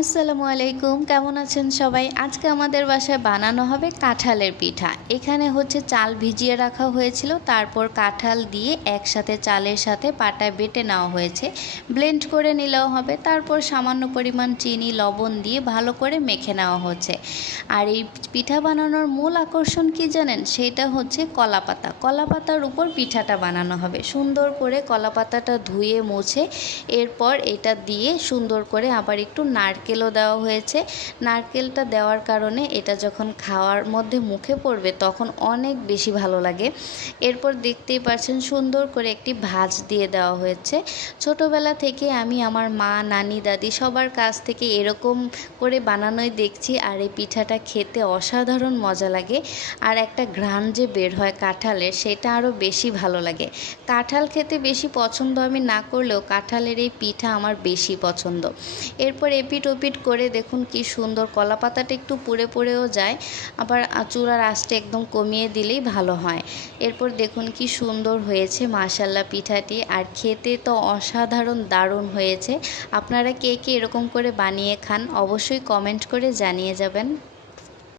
আসসালামু আলাইকুম, কেমন আছেন সবাই? আজকে আমাদের বাসায় বানানো হবে কাঁঠালের পিঠা। এখানে হচ্ছে চাল ভিজিয়ে রাখা হয়েছিল, তারপর কাঁঠাল দিয়ে একসাথে চালের সাথে পাটায় বেটে নেওয়া হয়েছে। ব্লেন্ড করে নিলেও হবে। তারপর সামান্য পরিমাণ চিনি, লবণ দিয়ে ভালো করে মেখে নেওয়া হচ্ছে। আর এই পিঠা বানানোর মূল আকর্ষণ কি জানেন? সেটা হচ্ছে কলাপাতা। কলাপাতার উপর পিঠাটা বানানো হবে। সুন্দর করে কলাপাতাটা ধুয়ে মুছে এরপর এটা দিয়ে সুন্দর করে আবার একটু নারকেলও দেওয়া হয়েছে। নারকেলটা দেওয়ার কারণে এটা যখন খাওয়ার মধ্যে মুখে পড়বে তখন অনেক বেশি ভালো লাগে। এরপর দেখতেই পাচ্ছেন সুন্দর করে একটি ভাঁজ দিয়ে দেওয়া হয়েছে। ছোটোবেলা থেকে আমি আমার মা, নানি, দাদি সবার কাছ থেকে এরকম করে বানানোই দেখছি। আর এই পিঠাটা খেতে অসাধারণ মজা লাগে। আর একটা ঘ্রাণ যে বের হয় কাঁঠালের, সেটা আরও বেশি ভালো লাগে। কাঁঠাল খেতে বেশি পছন্দ আমি না করলেও কাঁঠালের এই পিঠা আমার বেশি পছন্দ। এরপর এপিট ওপিট করে দেখুন কি সুন্দর, কলা পাতাটা একটু পুড়ে পুড়েও যায়, আবার চুলার আঁচটা একদম কমিয়ে দিলেই ভালো হয়। এরপর দেখুন কি সুন্দর হয়েছে মাশাল্লাহ পিঠাটি, আর খেতে তো অসাধারণ দারুণ হয়েছে। আপনারা কে কে এরকম করে বানিয়ে খান অবশ্যই কমেন্ট করে জানিয়ে যাবেন।